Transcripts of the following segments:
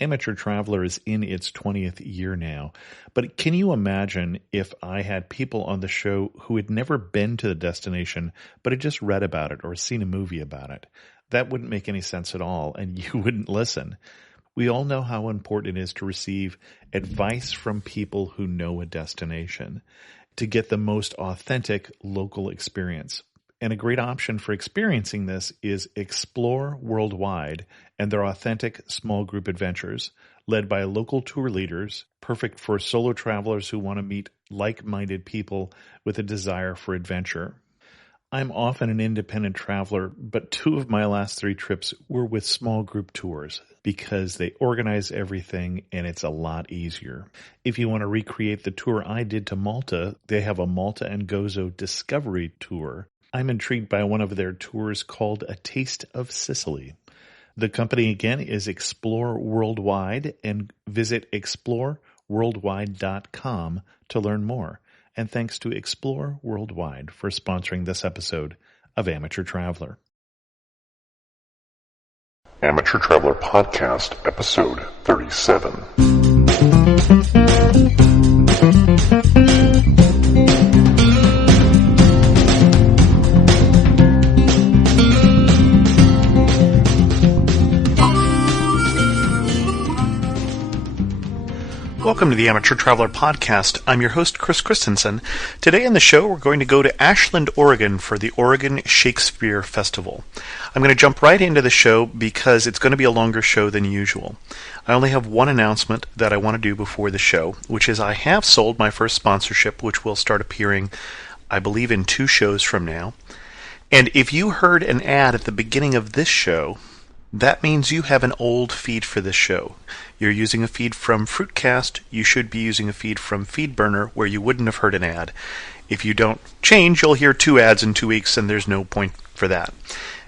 Amateur Traveler is in its 20th year now, but can you imagine if I had people on the show who had never been to the destination, but had just read about it or seen a movie about it? That wouldn't make any sense at all, and you wouldn't listen. We all know how important it is to receive advice from people who know a destination to get the most authentic local experience. And a great option for experiencing this is Explore Worldwide and their authentic small group adventures, led by local tour leaders, perfect for solo travelers who want to meet like-minded people with a desire for adventure. I'm often an independent traveler, but 2 of my last 3 trips were with small group tours because they organize everything and it's a lot easier. If you want to recreate the tour I did to Malta, they have a Malta and Gozo Discovery Tour. I'm intrigued by one of their tours called A Taste of Sicily. The company again is Explore Worldwide, and visit exploreworldwide.com to learn more. And thanks to Explore Worldwide for sponsoring this episode of Amateur Traveler. Amateur Traveler Podcast, Episode 37. Welcome to the Amateur Traveler Podcast. I'm your host, Chris Christensen. Today on the show, we're going to go to Ashland, Oregon for the Oregon Shakespeare Festival. I'm going to jump right into the show because it's going to be a longer show than usual. I only have one announcement that I want to do before the show, which is I have sold my first sponsorship, which will start appearing, I believe, in 2 shows from now. And if you heard an ad at the beginning of this show, that means you have an old feed for this show. You're using a feed from Fruitcast. You should be using a feed from FeedBurner where you wouldn't have heard an ad. If you don't change, you'll hear 2 ads in 2 weeks, and there's no point for that.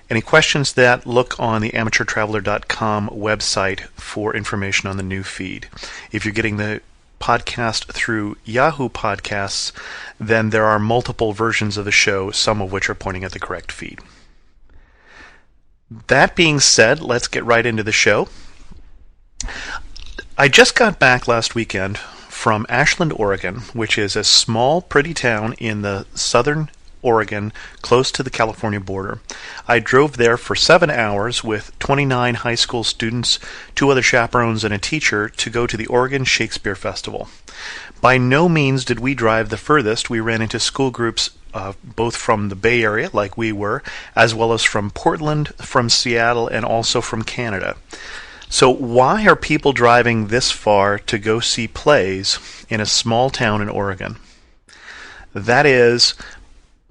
Any questions that, look on the amateurtraveler.com website for information on the new feed. If you're getting the podcast through Yahoo Podcasts, then there are multiple versions of the show, some of which are pointing at the correct feed. That being said, let's get right into the show. I just got back last weekend from Ashland, Oregon, which is a small, pretty town in the southern Oregon, close to the California border. I drove there for 7 hours with 29 high school students, 2 other chaperones, and a teacher to go to the Oregon Shakespeare Festival. By no means did we drive the furthest. We ran into school groups both from the Bay Area, like we were, as well as from Portland, from Seattle, and also from Canada. So why are people driving this far to go see plays in a small town in Oregon? That is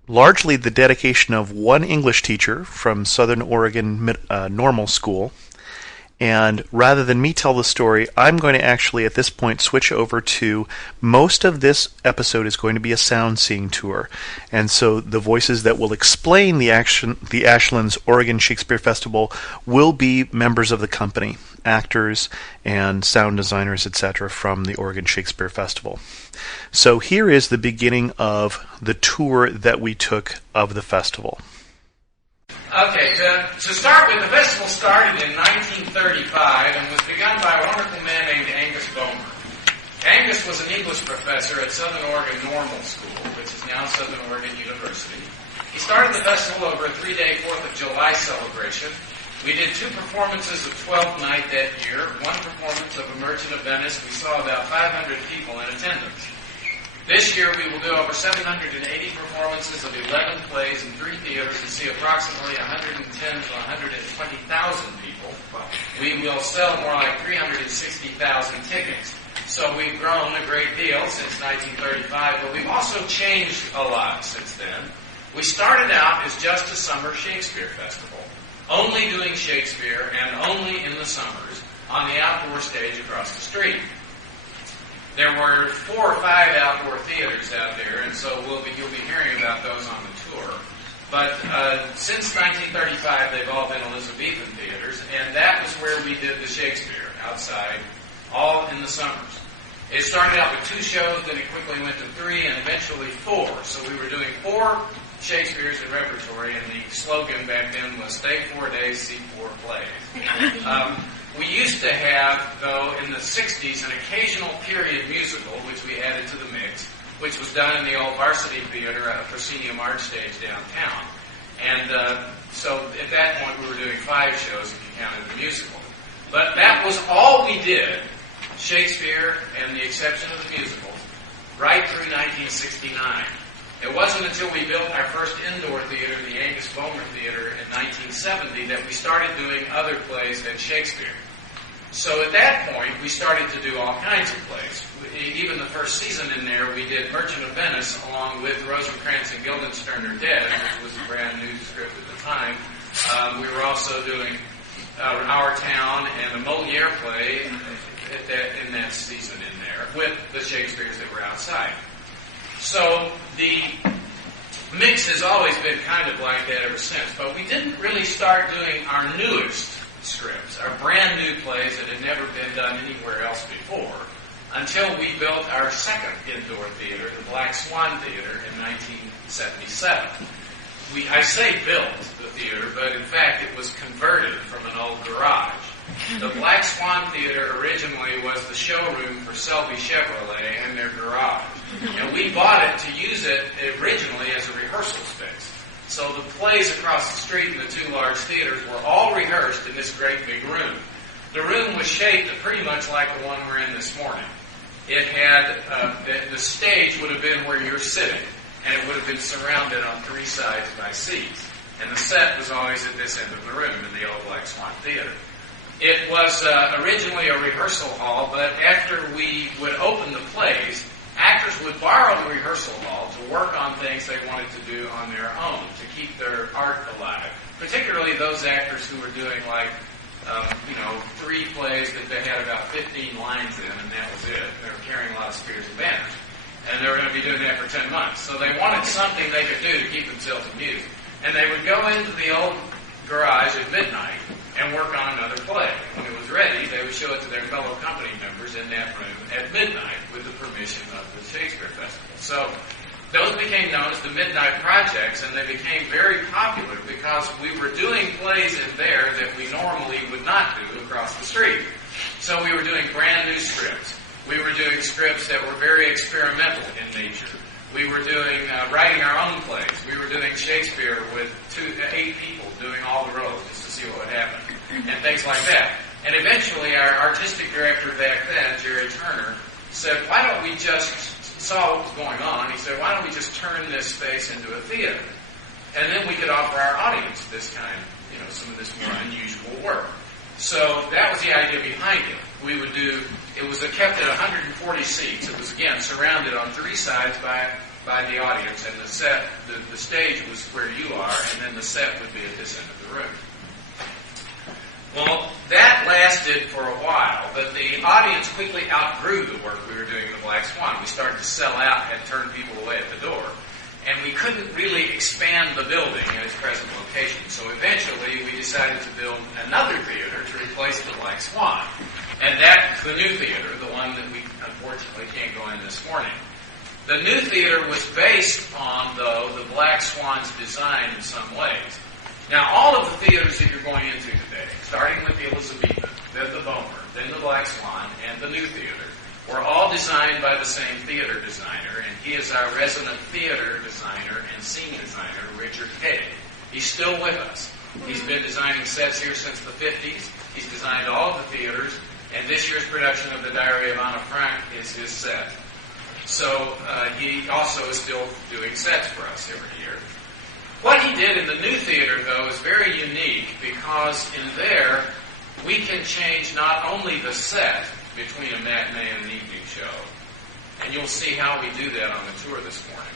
largely the dedication of one English teacher from Southern Oregon Normal School. And rather than me tell the story, I'm going to actually at this point switch over to most of this episode is going to be a sound seeing tour. And so the voices that will explain the Ashland's Oregon Shakespeare Festival will be members of the company, actors and sound designers, etc. from the Oregon Shakespeare Festival. So here is the beginning of the tour that we took of the festival. Okay, to start with, the festival started in 1935 and was begun by a wonderful man named Angus Bomer. Angus was an English professor at Southern Oregon Normal School, which is now Southern Oregon University. He started the festival over a 3-day 4th of July celebration. We did 2 performances of Twelfth Night that year, 1 performance of A Merchant of Venice. We saw about 500 people in attendance. This year we will do over 780 performances of 11 plays in 3 theaters and see approximately 110 to 120,000 people. We will sell more like 360,000 tickets. So we've grown a great deal since 1935, but we've also changed a lot since then. We started out as just a summer Shakespeare festival, only doing Shakespeare and only in the summers on the outdoor stage across the street. There were 4 or 5 outdoor theaters out there, and so you'll be hearing about those on the tour. But since 1935, they've all been Elizabethan theaters, and that was where we did the Shakespeare, outside, all in the summers. It started out with 2 shows, then it quickly went to 3, and eventually 4. So we were doing 4 Shakespeare's in repertory, and the slogan back then was "Stay 4 days, see 4 plays." We used to have, though, in the 60s, an occasional period musical, which we added to the mix, which was done in the old Varsity Theater at a proscenium art stage downtown. And so at that point we were doing 5 shows if you counted the musical. But that was all we did, Shakespeare and the exception of the musicals, right through 1969. It wasn't until we built our first indoor theater, the Angus Bomer Theater, in 1970 that we started doing other plays than Shakespeare. So at that point, we started to do all kinds of plays. Even the first season in there, we did Merchant of Venice along with Rosencrantz and Guildenstern Are Dead, which was a brand new script at the time. We were also doing Our Town and a Moliere play in that season in there with the Shakespeares that were outside. So the mix has always been kind of like that ever since, but we didn't really start doing our newest scripts, our brand new plays that had never been done anywhere else before, until we built our second indoor theater, the Black Swan Theater, in 1977. I say built the theater, but in fact it was converted from an old garage. The Black Swan Theater originally was the showroom for Selby Chevrolet and their garage. And we bought it to use it originally as a rehearsal space. So the plays across the street in the 2 large theaters were all rehearsed in this great big room. The room was shaped pretty much like the one we're in this morning. It had, the stage would have been where you're sitting, and it would have been surrounded on 3 sides by seats. And the set was always at this end of the room in the old Black Swan Theater. It was originally a rehearsal hall, but after we would open the plays, actors would borrow the rehearsal hall to work on things they wanted to do on their own, to keep their art alive. Particularly those actors who were doing 3 plays that they had about 15 lines in, and that was it. They were carrying a lot of spears and banners. And they were going to be doing that for 10 months. So they wanted something they could do to keep themselves amused. And they would go into the old garage at midnight and work on another play. When it was ready, they would show it to their fellow company members in that room at midnight with the permission of the Shakespeare Festival. So those became known as the Midnight Projects, and they became very popular because we were doing plays in there that we normally would not do across the street. So we were doing brand new scripts. We were doing scripts that were very experimental in nature. We were doing writing our own plays. We were doing Shakespeare with 8 people doing all the roles just to see what would happen, and things like that. And eventually, our artistic director back then, Jerry Turner, said, "Why don't we just," saw what was going on. He said, "Why don't we just turn this space into a theater, and then we could offer our audience this kind, some of this more unusual work." So that was the idea behind it. We would do. It was kept at 140 seats. It was, again, surrounded on 3 sides by the audience, and the stage was where you are, and then the set would be at this end of the room. Well, that lasted for a while, but the audience quickly outgrew the work we were doing in the Black Swan. We started to sell out and turn people away at the door, and we couldn't really expand the building in its present location. So eventually, we decided to build another theater to replace the Black Swan. And that's the new theater, the one that we unfortunately can't go in this morning. The new theater was based on, though, the Black Swan's design in some ways. Now, all of the theaters that you're going into today, starting with the Elizabethan, then the Bomer, then the Black Swan, and the new theater, were all designed by the same theater designer, and he is our resident theater designer and scene designer, Richard Hay. He's still with us. He's been designing sets here since the 50s. He's designed all of the theaters. And this year's production of The Diary of Anna Frank is his set. So he also is still doing sets for us every year. What he did in the new theater, though, is very unique because in there we can change not only the set between a matinee and an evening show, and you'll see how we do that on the tour this morning,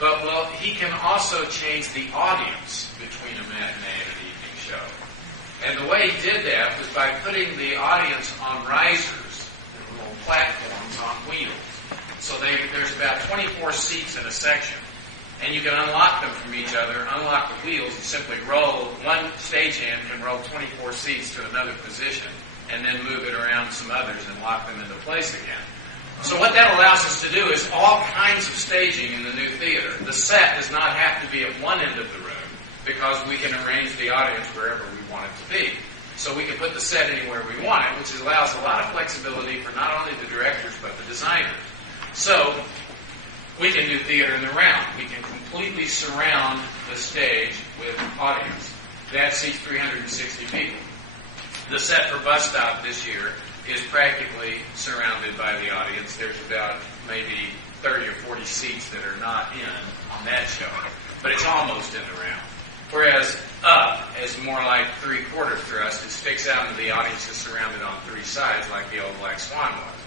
but he can also change the audience between a matinee and an evening show. And the way he did that was by putting the audience on risers, little platforms on wheels. So there's about 24 seats in a section. And you can unlock them from each other, unlock the wheels, and simply roll. One stagehand can roll 24 seats to another position, and then move it around some others and lock them into place again. So what that allows us to do is all kinds of staging in the new theater. The set does not have to be at one end of the room, because we can arrange the audience wherever we want it to be. So we can put the set anywhere we want it, which allows a lot of flexibility for not only the directors but the designers. So we can do theater in the round. We can completely surround the stage with audience. That seats 360 people. The set for Bus Stop this year is practically surrounded by the audience. There's about maybe 30 or 40 seats that are not in on that show, but it's almost in the round. Whereas Up is more like three-quarter thrust. It sticks out into the audience is surrounded on three sides like the old Black Swan was.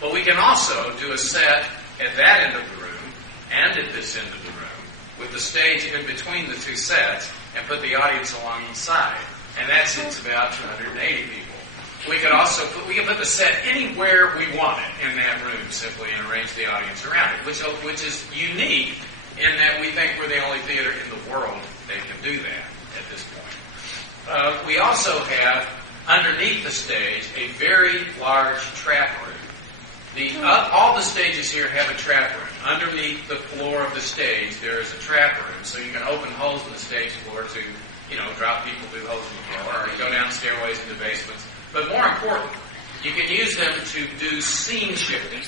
But we can also do a set at that end of the room and at this end of the room with the stage in between the two sets and put the audience along each side. And that sits about 280 people. We can put the set anywhere we want it in that room simply and arrange the audience around it, which is unique in that we think we're the only theater in the world that can do that at this point. We also have, underneath the stage, a very large trap room. All the stages here have a trap room. Underneath the floor of the stage, there is a trap room, so you can open holes in the stage floor to, drop people through holes in the floor, or go down stairways into basements. But more important, you can use them to do scene shifting.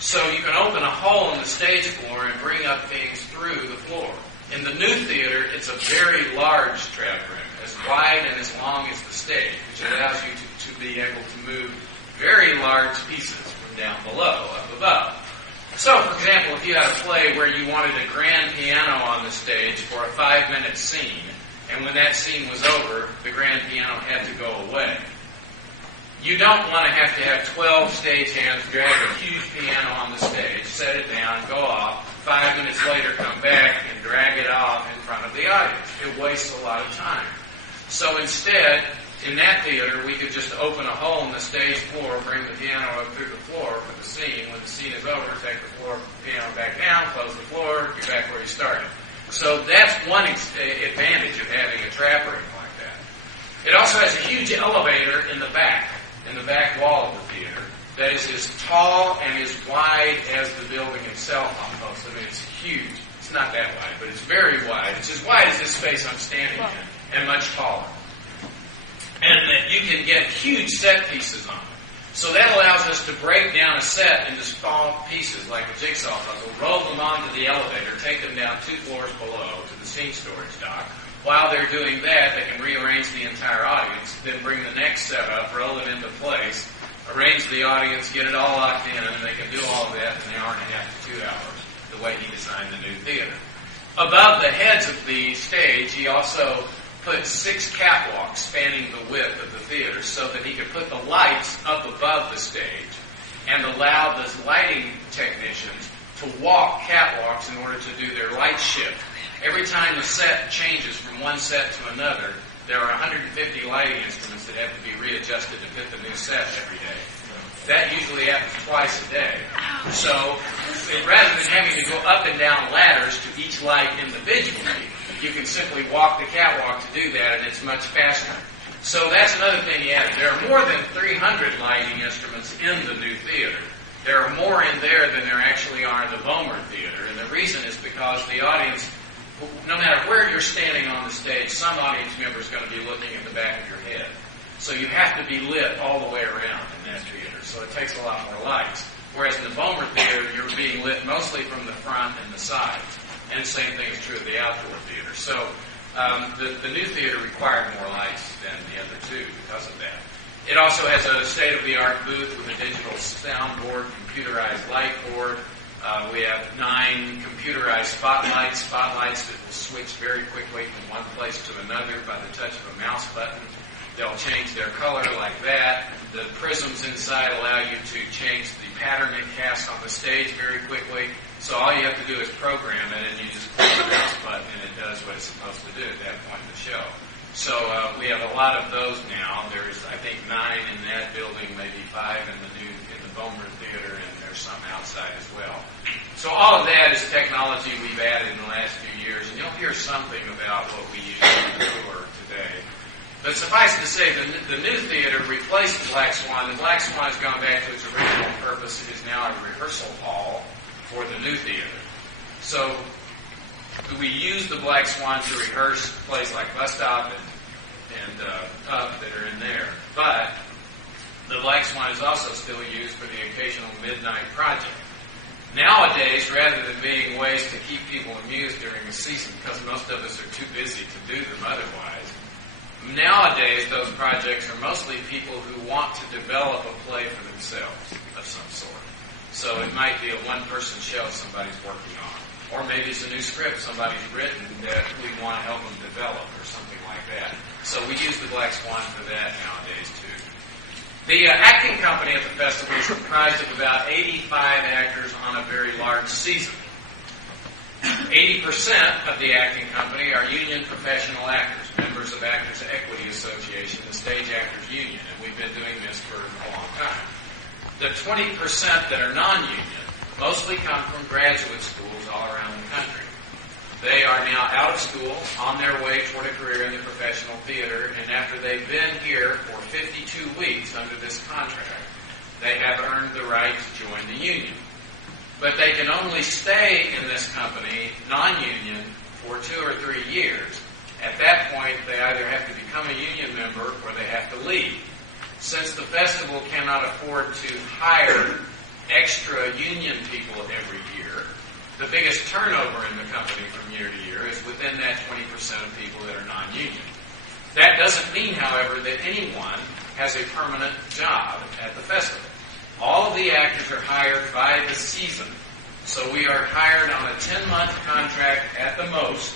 So you can open a hole in the stage floor and bring up things through the floor. In the new theater, it's a very large trap room, as wide and as long as the stage, which allows you to be able to move very large pieces from down below up above. So, for example, if you had a play where you wanted a grand piano on the stage for a 5-minute scene, and when that scene was over, the grand piano had to go away. You don't want to have 12 stagehands drag a huge piano on the stage, set it down, go off, 5 minutes later come back and drag it off in front of the audience. It wastes a lot of time. So instead, in that theater, we could just open a hole in the stage floor, bring the piano up through the floor for the scene. When the scene is over, take the piano back down, close the floor, get back where you started. So that's one advantage of having a trap room like that. It also has a huge elevator in the back wall of the theater, that is as tall and as wide as the building itself almost. I mean, it's huge. It's not that wide, but it's very wide. It's as wide as this space I'm standing in, and much taller. And that you can get huge set pieces on it. So that allows us to break down a set into small pieces, like a jigsaw puzzle, roll them onto the elevator, take them down 2 floors below to the scene storage dock. While they're doing that, they can rearrange the entire audience, then bring the next set up, roll it into place, arrange the audience, get it all locked in, and they can do all of that in an hour and a half to 2 hours, the way he designed the new theater. Above the heads of the stage, he also put 6 catwalks spanning the width of the theater so that he could put the lights up above the stage and allow the lighting technicians to walk catwalks in order to do their light shift. Every time the set changes from one set to another, there are 150 lighting instruments that have to be readjusted to fit the new set every day. That usually happens twice a day. So rather than having to go up and down ladders to each light individually, you can simply walk the catwalk to do that, and it's much faster. So that's another thing he added. There are more than 300 lighting instruments in the new theater. There are more in there than there actually are in the Vollmer Theater, and the reason is because the audience, no matter where you're standing on the stage, some audience member is going to be looking at the back of your head. So you have to be lit all the way around in that theater, so it takes a lot more lights. Whereas in the Vollmer Theater, you're being lit mostly from the front and the sides. And the same thing is true of the outdoor theater. So the new theater required more lights than the other two because of that. It also has a state-of-the-art booth with a digital soundboard, computerized light board. We have 9 computerized spotlights that will switch very quickly from one place to another by the touch of a mouse button. They'll change their color like that. The prisms inside allow you to change the pattern it casts on the stage very quickly. So all you have to do is program it, and you just push the mouse button, and it does what it's supposed to do at that point in the show. So we have a lot of those now. There's, I think, 9 in that building, maybe 5 in the Vollmer Theater, and there's some outside as well. So all of that is technology we've added in the last few years, and you'll hear something about what we use on the tour today. But suffice to say, the new theater replaced the Black Swan. The Black Swan has gone back to its original purpose. It is now a rehearsal hall for the new theater. So we use the Black Swan to rehearse plays like Bus Stop and up that are in there. But the Black Swan is also still used for the occasional midnight project. Nowadays, rather than being ways to keep people amused during the season, because most of us are too busy to do them otherwise, nowadays those projects are mostly people who want to develop a play for themselves of some sort. So it might be a one-person show somebody's working on. Or maybe it's a new script somebody's written that we want to help them develop or something like that. So we use the Black Swan for that nowadays too. The acting company at the festival is comprised of about 85 actors on a very large season. 80% of the acting company are union professional actors, members of Actors Equity Association, the Stage Actors Union, and we've been doing this for a long time. The 20% that are non-union mostly come from graduate schools all around the country. They are now out of school, on their way toward a career in the professional theater, and after they've been here for 52 weeks under this contract, they have earned the right to join the union. But they can only stay in this company, non-union, for 2 or 3 years. At that point, they either have to become a union member or they have to leave. Since the festival cannot afford to hire extra union people every year, the biggest turnover in the company from year to year is within that 20% of people that are non-union. That doesn't mean, however, that anyone has a permanent job at the festival. All of the actors are hired by the season. So we are hired on a 10-month contract at the most,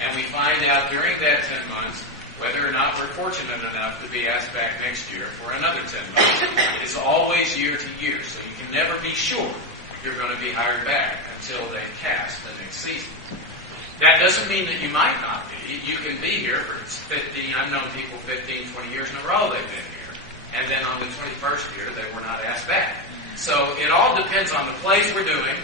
and we find out during that 10 months whether or not we're fortunate enough to be asked back next year for another 10 months. It's always year to year, so you can never be sure you're going to be hired back until they cast the next season. That doesn't mean that you might not be. You can be here for 15, I've known people 15, 20 years in a row they've been here. And then on the 21st year, they were not asked back. So it all depends on the plays we're doing,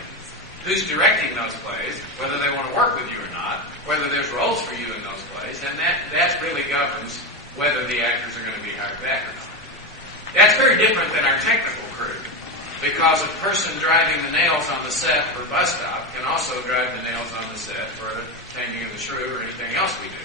who's directing those plays, whether they want to work with you or not, whether there's roles for you in those plays, and that really governs whether the actors are going to be hired back or not. That's very different than our technical crew, because a person driving the nails on the set for Bus Stop can also drive the nails on the set for Taming of the Shrew or anything else we do.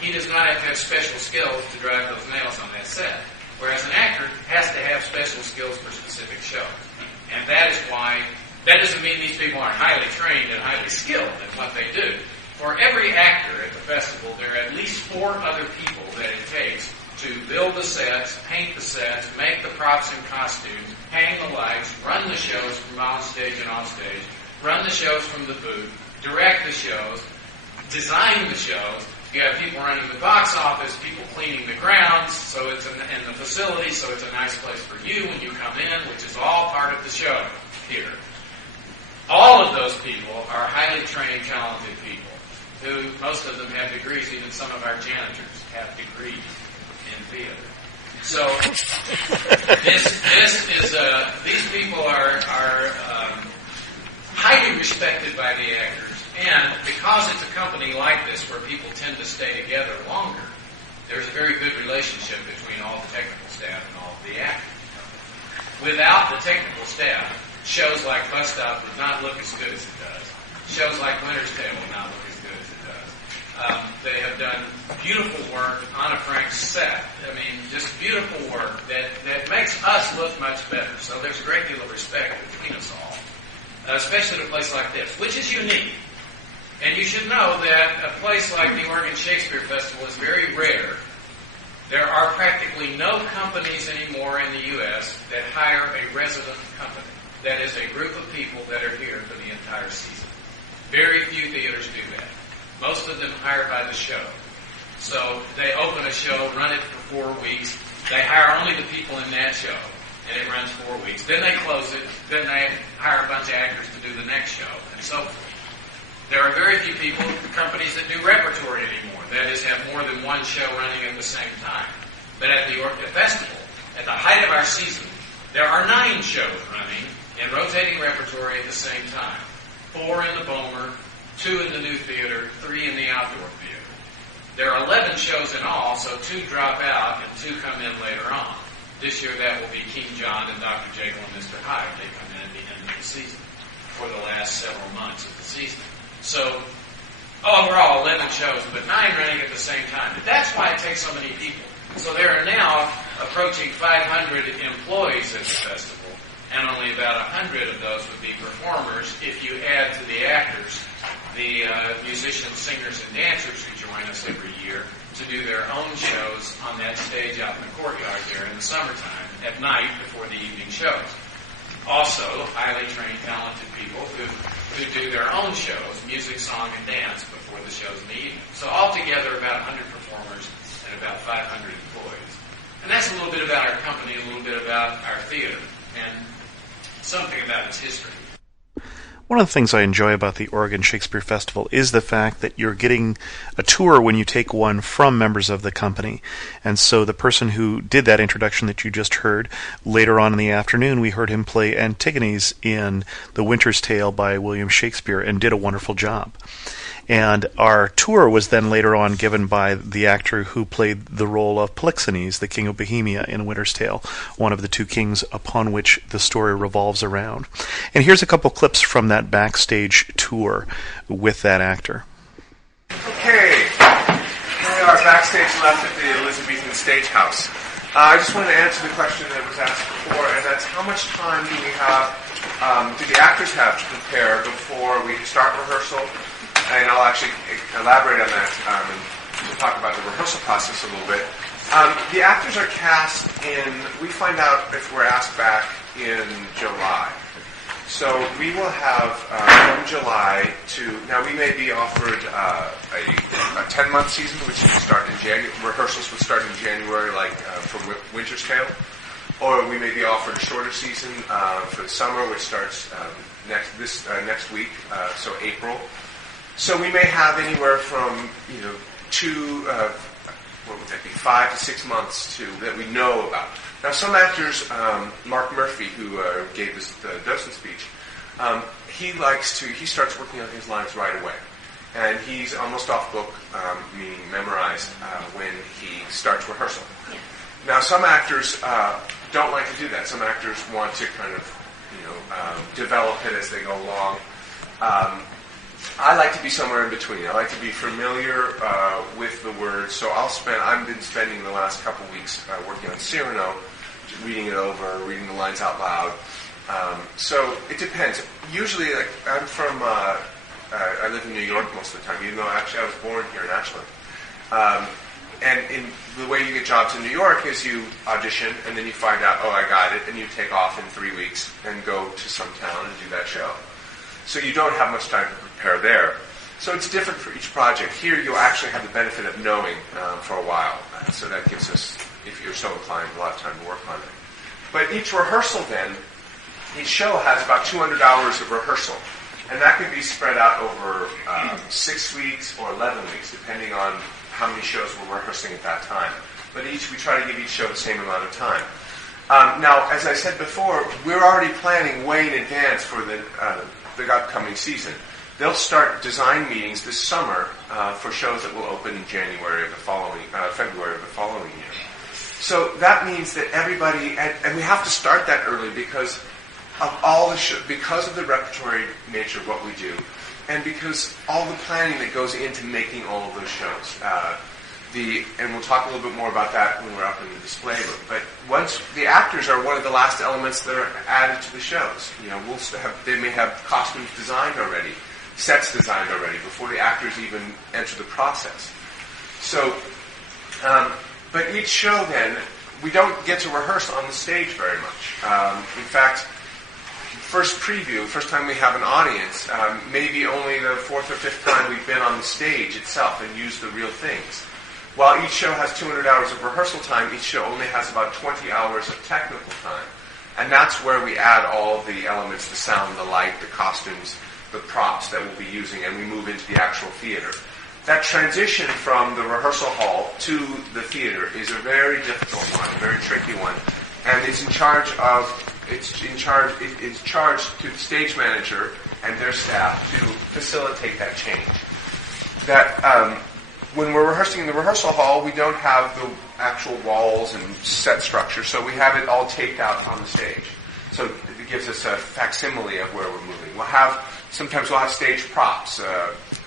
He does not have to have special skills to drive those nails on that set, whereas an actor has to have special skills for specific shows. And that is why, that doesn't mean these people aren't highly trained and highly skilled in what they do. For every actor at the festival, there are at least 4 other people that it takes to build the sets, paint the sets, make the props and costumes, hang the lights, run the shows from on stage and off stage, run the shows from the booth, direct the shows, design the shows. You have people running the box office, people cleaning the grounds, so it's in the facility, so it's a nice place for you when you come in, which is all part of the show here. All of those people are highly trained, talented people who, most of them have degrees. Even some of our janitors have degrees in theater. So these people are highly respected by the actors, and because it's a company like this where people tend to stay together longer, there's a very good relationship between all the technical staff and all of the actors. Without the technical staff, shows like Bus Stop would not look as good as it does. Shows like Winter's Tale would not look as good as it does. They have done beautiful work on a Frank's set. I mean, just beautiful work that makes us look much better. So there's a great deal of respect between us all, especially at a place like this, which is unique. And you should know that a place like the Oregon Shakespeare Festival is very rare. There are practically no companies anymore in the U.S. that hire a resident company. That is a group of people that are here for the entire season. Very few theaters do that. Most of them hire by the show. So they open a show, run it for 4 weeks. They hire only the people in that show, and it runs 4 weeks. Then they close it. Then they hire a bunch of actors to do the next show, and so forth. There are very few companies that do repertory anymore. That is, have more than one show running at the same time. But at the festival, at the height of our season, there are 9 shows running in rotating repertory at the same time. 4 in the Bomer, 2 in the new theater, 3 in the outdoor theater. There are 11 shows in all, so 2 drop out and 2 come in later on. This year that will be King John and Dr. Jekyll and Mr. Hyde. They come in at the end of the season for the last several months of the season. So overall 11 shows, but 9 running at the same time. And that's why it takes so many people. So there are now approaching 500 employees at the festival, and only about 100 of those would be performers if you add to the actors the musicians, singers, and dancers who join us every year to do their own shows on that stage out in the courtyard there in the summertime, at night before the evening shows. Also, highly trained, talented people who do their own shows, music, song, and dance before the shows in the evening. So altogether, about 100 performers and about 500 employees. And that's a little bit about our company, a little bit about our theater, and something about its history. One of the things I enjoy about the Oregon Shakespeare Festival is the fact that you're getting a tour when you take one from members of the company. And so the person who did that introduction that you just heard, later on in the afternoon, we heard him play Antigone's in The Winter's Tale by William Shakespeare and did a wonderful job. And our tour was then later on given by the actor who played the role of Polixenes, the king of Bohemia in Winter's Tale, one of the two kings upon which the story revolves around. And here's a couple clips from that backstage tour with that actor. Okay, here we are backstage left at the Elizabethan Stagehouse. I just wanted to answer the question that was asked before, and that's how much time do we have, do the actors have to prepare before we start rehearsal? And I'll actually elaborate on that and talk about the rehearsal process a little bit. The actors are cast we find out if we're asked back in July. So we will have from July now we may be offered a 10-month season, which would start in January. Rehearsals would start in January, like for Winter's Tale. Or we may be offered a shorter season for the summer, which starts next week, so April. So we may have anywhere from 5 to 6 months that we know about. Now, some actors, Mark Murphy, who gave us the docent speech, he starts working on his lines right away, and he's almost off book, meaning memorized, when he starts rehearsal. Yeah. Now, some actors don't like to do that. Some actors want to kind of develop it as they go along. I like to be somewhere in between. I like to be familiar with the words. So I've been spending the last couple weeks working on Cyrano, reading it over, reading the lines out loud. So it depends. Usually, I'm from, I live in New York most of the time, even though actually I was born here in Ashland. And the way you get jobs in New York is you audition, and then you find out, I got it, and you take off in 3 weeks and go to some town and do that show. So you don't have much time to prepare there. So it's different for each project. Here you'll actually have the benefit of knowing for a while. So that gives us, if you're so inclined, a lot of time to work on it. But each rehearsal then, each show has about 200 hours of rehearsal. And that can be spread out over 6 weeks or 11 weeks, depending on how many shows we're rehearsing at that time. But we try to give each show the same amount of time. Now, as I said before, we're already planning way in advance for the upcoming season. They'll start design meetings this summer for shows that will open in February of the following year. So that means that everybody, and we have to start that early because of all the because of the repertory nature of what we do, and because all the planning that goes into making all of those shows. And we'll talk a little bit more about that when we're up in the display room. But once the actors are one of the last elements that are added to the shows. They may have costumes designed already, sets designed already before the actors even enter the process. So, but each show then, we don't get to rehearse on the stage very much. In fact, first time we have an audience, maybe only the 4th or 5th time we've been on the stage itself and used the real things. While each show has 200 hours of rehearsal time, each show only has about 20 hours of technical time. And that's where we add all of the elements, the sound, the light, the costumes, the props that we'll be using, and we move into the actual theater. That transition from the rehearsal hall to the theater is a very difficult one, a very tricky one. And it is charged to the stage manager and their staff to facilitate that change. When we're rehearsing in the rehearsal hall, we don't have the actual walls and set structure, so we have it all taped out on the stage. So it gives us a facsimile of where we're moving. Sometimes we'll have stage props,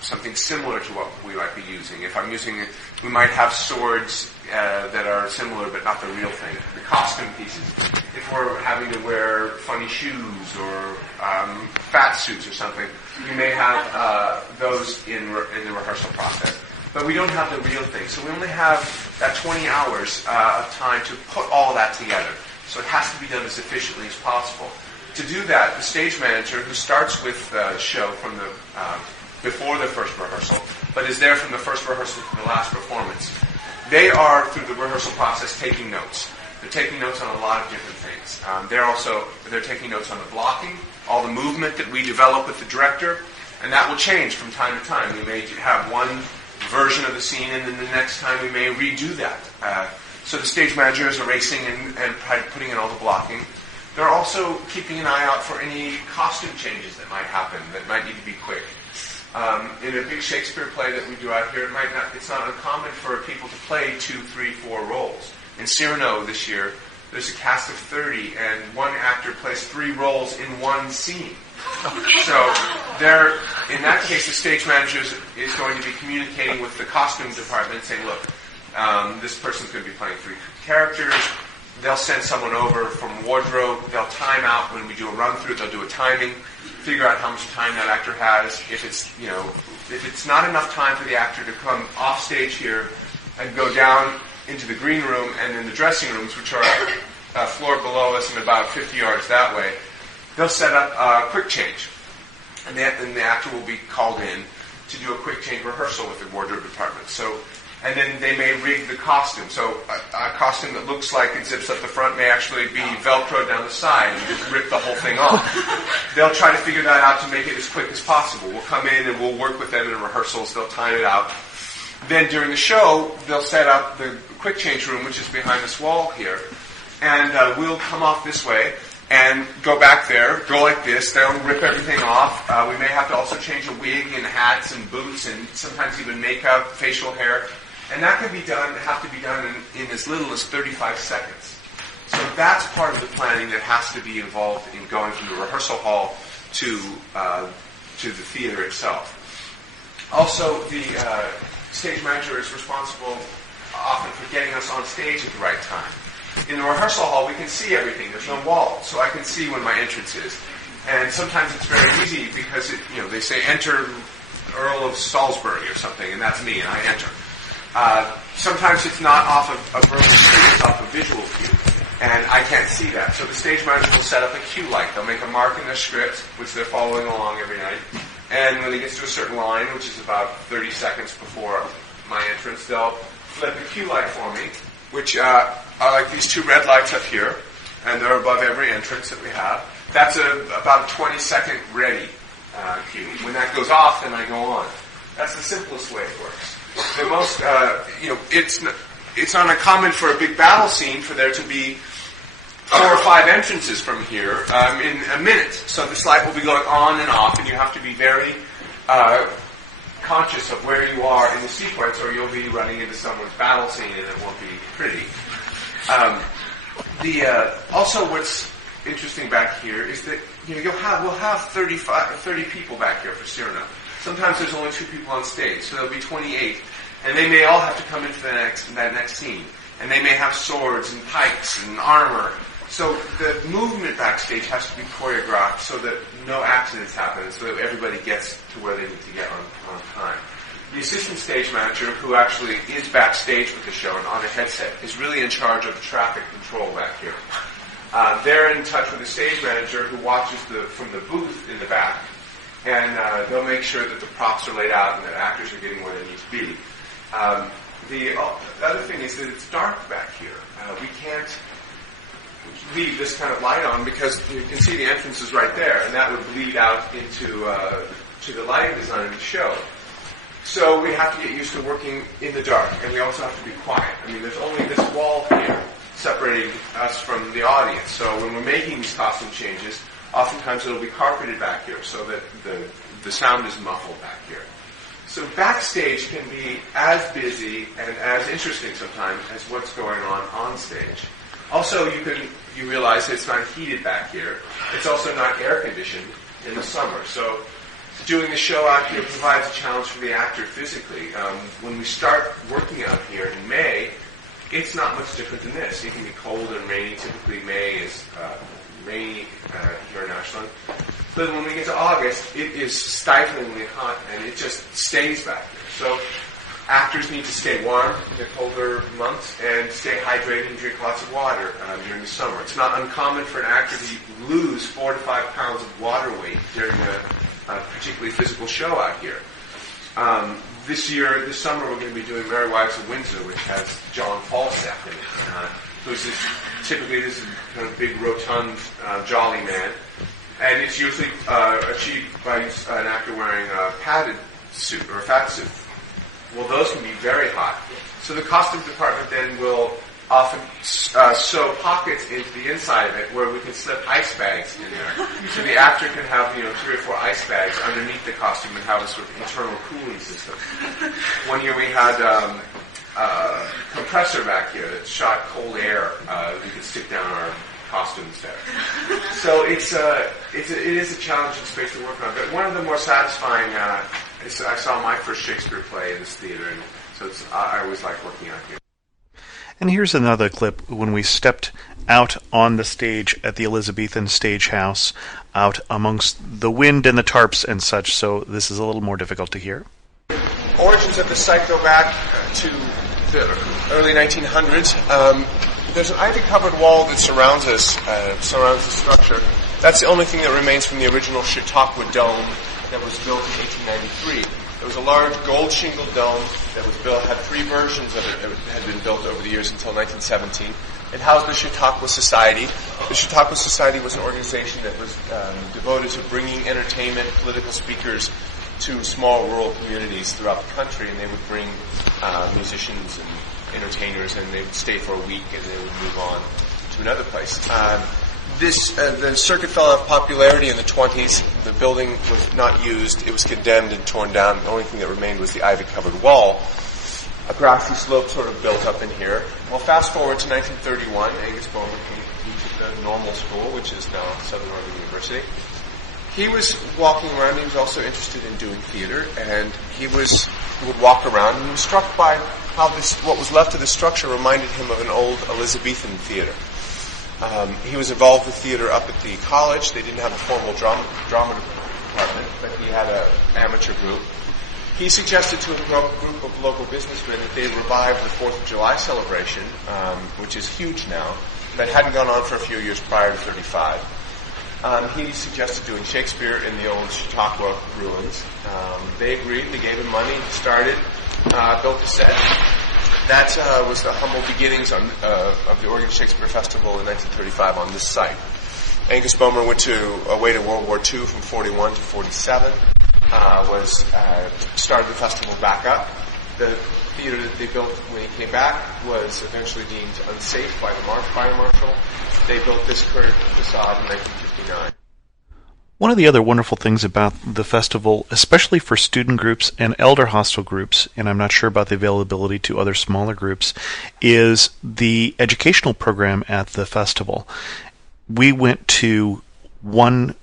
something similar to what we might be using. If I'm using it, we might have swords that are similar but not the real thing. The costume pieces. If we're having to wear funny shoes or fat suits or something, we may have those in the rehearsal process. But we don't have the real thing. So we only have that 20 hours of time to put all that together. So it has to be done as efficiently as possible. To do that, the stage manager, who starts with the show from the before the first rehearsal, but is there from the first rehearsal to the last performance, they are, through the rehearsal process, taking notes. They're taking notes on a lot of different things. They're taking notes on the blocking, all the movement that we develop with the director, and that will change from time to time. We may have one version of the scene, and then the next time we may redo that. So the stage manager is erasing and putting in all the blocking. They're also keeping an eye out for any costume changes that might happen, that might need to be quick. In a big Shakespeare play that we do out here, it's not uncommon for people to play 2, 3, 4 roles. In Cyrano this year, there's a cast of 30, and one actor plays 3 roles in one scene. So in that case, the stage manager is going to be communicating with the costume department, saying, look, this person's going to be playing 3 characters. They'll send someone over from wardrobe. They'll time out when we do a run-through. They'll do a timing, figure out how much time that actor has. If it's not enough time for the actor to come off stage here and go down into the green room and in the dressing rooms, which are a floor below us and about 50 yards that way, they'll set up a quick change. And then the actor will be called in to do a quick change rehearsal with the wardrobe department. And then they may rig the costume. So a costume that looks like it zips up the front may actually be Velcroed down the side and just rip the whole thing off. They'll try to figure that out to make it as quick as possible. We'll come in and we'll work with them in rehearsals. They'll time it out. Then during the show, they'll set up the quick change room, which is behind this wall here. And we'll come off this way and go back there, go like this. They'll rip everything off. We may have to also change a wig and hats and boots and sometimes even makeup, facial hair. And that have to be done in as little as 35 seconds. So that's part of the planning that has to be involved in going from the rehearsal hall to the theater itself. Also, the stage manager is responsible often for getting us on stage at the right time. In the rehearsal hall, we can see everything. There's no wall, so I can see when my entrance is. And sometimes it's very easy because they say, enter Earl of Salisbury or something, and that's me, and I enter. Sometimes it's not off of a verbal cue, it's off a visual cue. And I can't see that. So the stage manager will set up a cue light. They'll make a mark in their script, which they're following along every night. And when it gets to a certain line, which is about 30 seconds before my entrance, they'll flip a cue light for me, which are like these 2 red lights up here. And they're above every entrance that we have. That's about a 20-second ready cue. When that goes off, then I go on. That's the simplest way it works. The most, it's not uncommon for a big battle scene for there to be 4 or 5 entrances from here in a minute. So this light will be going on and off, and you have to be very conscious of where you are in the sequence, or you'll be running into someone's battle scene, and it won't be pretty. Also, what's interesting back here is that we'll have 30 people back here for Cyrano. Sometimes there's only 2 people on stage, so there'll be 28. And they may all have to come in for that next scene. And they may have swords and pikes and armor. So the movement backstage has to be choreographed so that no accidents happen, so that everybody gets to where they need to get on time. The assistant stage manager, who actually is backstage with the show and on a headset, is really in charge of the traffic control back here. They're in touch with the stage manager, who watches from the booth in the back. And they'll make sure that the props are laid out and that actors are getting where they need to be. The other thing is that it's dark back here. We can't leave this kind of light on because you can see the entrance is right there, and that would bleed out into to the lighting design of the show. So we have to get used to working in the dark, and we also have to be quiet. I mean, there's only this wall here separating us from the audience. So when we're making these costume changes, oftentimes it'll be carpeted back here so that the sound is muffled back here. So backstage can be as busy and as interesting sometimes as what's going on stage. Also, you realize it's not heated back here. It's also not air conditioned in the summer. So doing the show out here provides a challenge for the actor physically. When we start working out here in May, it's not much different than this. It can be cold and rainy. Typically May is rainy here in Ashland. But when we get to August, it is stiflingly hot, and it just stays back here. So actors need to stay warm in the colder months and stay hydrated and drink lots of water during the summer. It's not uncommon for an actor to lose 4 to 5 pounds of water weight during a particularly physical show out here. This summer, we're going to be doing Merry Wives of Windsor, which has John Falstaff in it, who's typically this kind of big, rotund, jolly man. And it's usually achieved by an actor wearing a padded suit or a fat suit. Well, those can be very hot. So the costume department then will often sew pockets into the inside of it where we can slip ice bags in there. So the actor can have 3 or 4 ice bags underneath the costume and have a sort of internal cooling system. One year we had a compressor back here that shot cold air. We could stick down our costumes there. So it is a challenging space to work on. But one of the more satisfying is I saw my first Shakespeare play in this theater, and so I always like working out here. And here's another clip when we stepped out on the stage at the Elizabethan Stage House, out amongst the wind and the tarps and such, so this is a little more difficult to hear. Origins of the site go back to the early 1900s. There's an ivy-covered wall that surrounds the structure. That's the only thing that remains from the original Chautauqua Dome that was built in 1893. It was a large gold shingle dome that was built, had 3 versions of it that had been built over the years until 1917. It housed the Chautauqua Society. The Chautauqua Society was an organization that was devoted to bringing entertainment, political speakers to small rural communities throughout the country, and they would bring musicians and entertainers, and they would stay for a week, and they would move on to another place. The circuit fell out of popularity in the 20s. The building was not used. It was condemned and torn down. The only thing that remained was the ivy-covered wall. A grassy slope sort of built up in here. Well, fast forward to 1931. Angus Bowman came to teach at the normal school, which is now Southern Oregon University. He was walking around. He was also interested in doing theater, and he would walk around and was struck by how what was left of the structure reminded him of an old Elizabethan theater. He was involved with theater up at the college. They didn't have a formal drama department, but he had an amateur group. He suggested to a group of local businessmen that they revive the 4th of July celebration, which is huge now, that hadn't gone on for a few years prior to 35. He suggested doing Shakespeare in the old Chautauqua ruins. They agreed. They gave him money. He started, built a set. That was the humble beginnings of the Oregon Shakespeare Festival in 1935 on this site. Angus Bowman went away to World War II from 41 to 47. Started the festival back up. The theater that they built when he came back was eventually deemed unsafe by the fire marshal. They built this current facade in 1959. One of the other wonderful things about the festival, especially for student groups and elder hostel groups, and I'm not sure about the availability to other smaller groups, is the educational program at the festival. We went to 1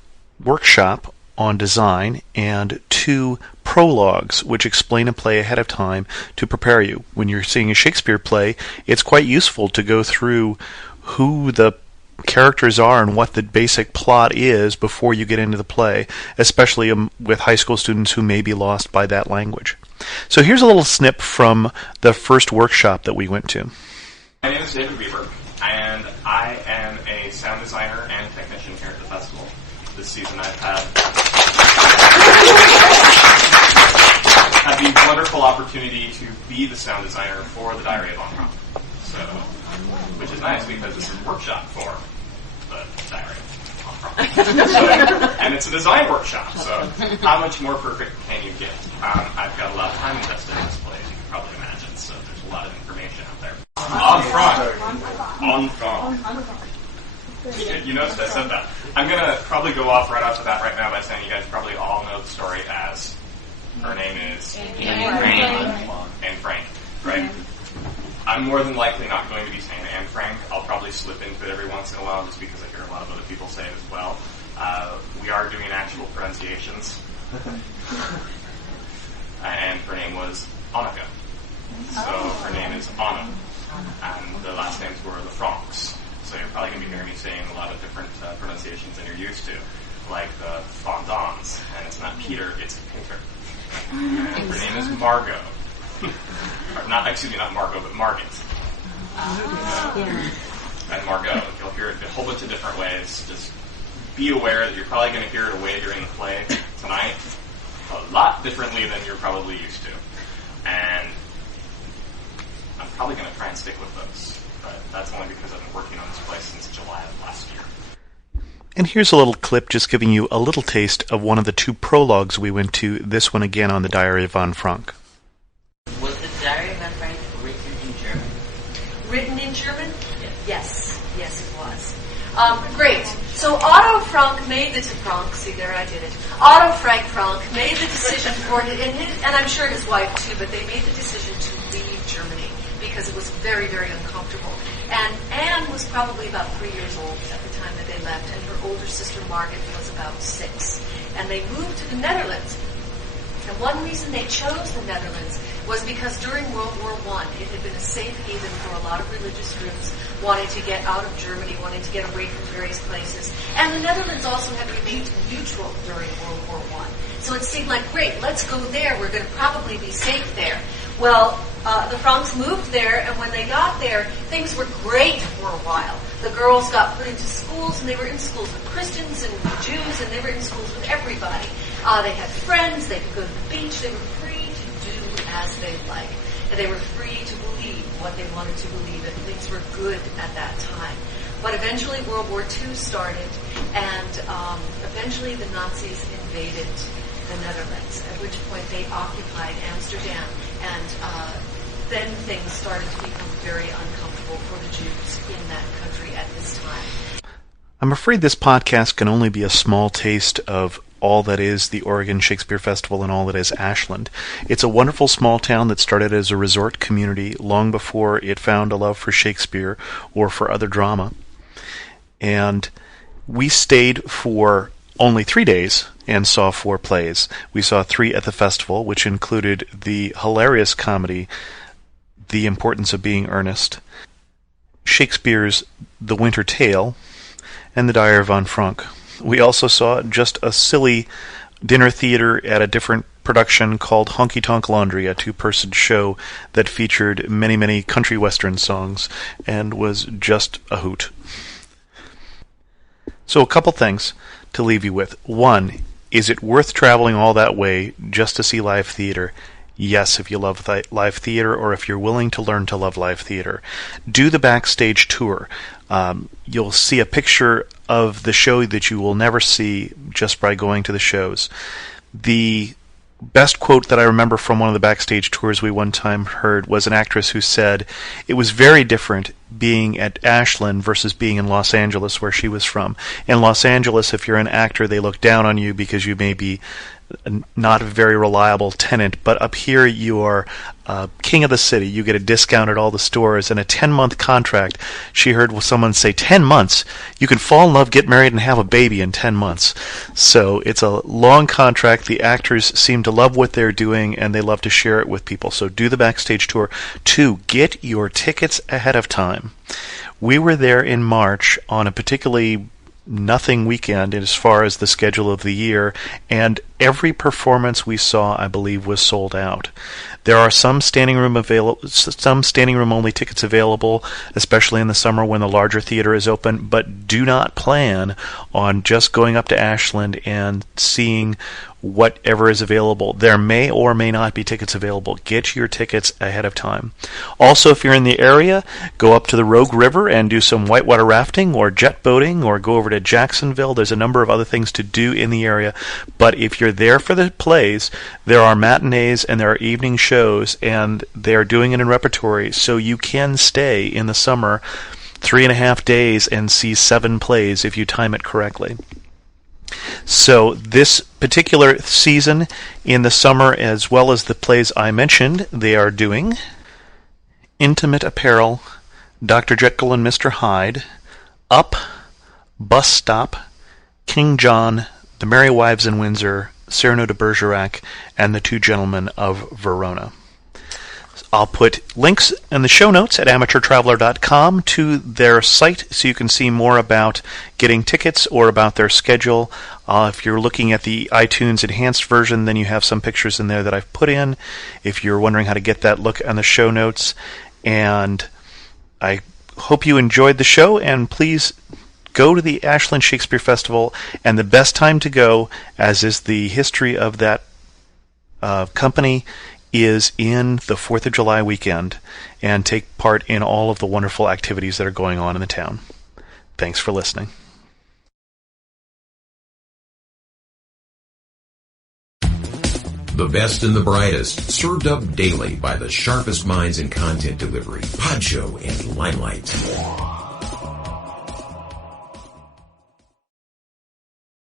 workshop on design and 2 prologues, which explain a play ahead of time to prepare you. When you're seeing a Shakespeare play, it's quite useful to go through who the characters are and what the basic plot is before you get into the play, especially with high school students who may be lost by that language. So here's a little snip from the first workshop that we went to. My name is David Weaver, and I am a sound designer and technician here at the festival. This season I've had the wonderful opportunity to be the sound designer for the Diary of Omicron. So, which is nice because it's a workshop for the Diary of Omicron. And it's a design workshop, so how much more perfect can you get? I've got a lot of time invested in this play, as you can probably imagine, so there's a lot of information out there. On front. You noticed I said that. I'm going to probably go off right off the bat right now by saying you guys probably all know the story as her name is Anne Frank, right? I'm more than likely not going to be saying Anne Frank. I'll probably slip into it every once in a while just because I hear a lot of other people say it as well. We are doing actual pronunciations And her name was Annika. So her name is Anna. And the last names were the Franks. So you're probably going to be hearing me saying a lot of different pronunciations than you're used to, like the Fondans. And it's not Peter, it's Peter. And her name is Margot. Not Margot, but Margit. And Margot. You'll hear it a whole bunch of different ways. Just be aware that you're probably going to hear it a way during the play tonight, a lot differently than you're probably used to. And I'm probably going to try and stick with those. But that's only because I've been working on this play since July of last year. And here's a little clip just giving you a little taste of one of the 2 prologues we went to, this one again on the Diary of Anne Frank. Was the Diary of Anne Frank written in German? Written in German? Yes, it was. Great. So Otto Frank made Otto Frank made the decision and I'm sure his wife too, but they made the decision to leave Germany because it was very, very uncomfortable. And Anne was probably about 3 years old at the time that they left, and her older sister Margaret was about 6. And they moved to the Netherlands. And one reason they chose the Netherlands was because during World War I, it had been a safe haven for a lot of religious groups wanting to get out of Germany, wanting to get away from various places. And the Netherlands also had remained neutral during World War I. So it seemed like, great, let's go there. We're going to probably be safe there. Well, the Franks moved there, and when they got there, things were great for a while. The girls got put into schools, and they were in schools with Christians and Jews, and they were in schools with everybody. They had friends, they could go to the beach, they were free to do as they liked. And they were free to believe what they wanted to believe, and things were good at that time. But eventually World War II started, and eventually the Nazis invaded the Netherlands, at which point they occupied Amsterdam, and then things started to become very uncomfortable for the Jews in that country at this time. I'm afraid this podcast can only be a small taste of all that is the Oregon Shakespeare Festival and all that is Ashland. It's a wonderful small town that started as a resort community long before it found a love for Shakespeare or for other drama. And we stayed for only 3 days and saw 4 plays. We saw 3 at the festival, which included the hilarious comedy The Importance of Being Earnest, Shakespeare's The Winter Tale, and The Diary of Anne Frank. We also saw just a silly dinner theater at a different production called Honky Tonk Laundry, a 2-person show that featured many, many country western songs and was just a hoot. So a couple things to leave you with. 1, is it worth traveling all that way just to see live theater? Yes, if you love live theater or if you're willing to learn to love live theater. Do the backstage tour. You'll see a picture of the show that you will never see just by going to the shows. The best quote that I remember from one of the backstage tours we one time heard was an actress who said it was very different being at Ashland versus being in Los Angeles, where she was from. In Los Angeles, if you're an actor, they look down on you because you may be not a very reliable tenant, but up here you are king of the city. You get a discount at all the stores, and a 10-month contract. She heard someone say, 10 months? You can fall in love, get married, and have a baby in 10 months. So it's a long contract. The actors seem to love what they're doing, and they love to share it with people. So do the backstage tour. 2, get your tickets ahead of time. We were there in March on a particularly nothing weekend as far as the schedule of the year, and every performance we saw, I believe, was sold out. There are some standing room only tickets available, especially in the summer when the larger theater is open, but do not plan on just going up to Ashland and seeing whatever is available. There may or may not be tickets available. Get your tickets ahead of time. Also, if you're in the area, go up to the Rogue River and do some whitewater rafting or jet boating, or go over to Jacksonville. There's a number of other things to do in the area, but if you're there for the plays, there are matinees and there are evening shows, and they're doing it in repertory, so you can stay in the summer 3.5 days and see 7 plays if you time it correctly. So this particular season in the summer, as well as the plays I mentioned, they are doing Intimate Apparel, Dr. Jekyll and Mr. Hyde, Up, Bus Stop, King John, The Merry Wives in Windsor, Cyrano de Bergerac, and The Two Gentlemen of Verona. I'll put links in the show notes at amateurtraveler.com to their site so you can see more about getting tickets or about their schedule. If you're looking at the iTunes enhanced version, then you have some pictures in there that I've put in. If you're wondering how to get that, look on the show notes. And I hope you enjoyed the show, and please go to the Ashland Shakespeare Festival, and the best time to go, as is the history of that company, is in the 4th of July weekend, and take part in all of the wonderful activities that are going on in the town. Thanks for listening. The best and the brightest, served up daily by the sharpest minds in content delivery, Podshow and Limelight.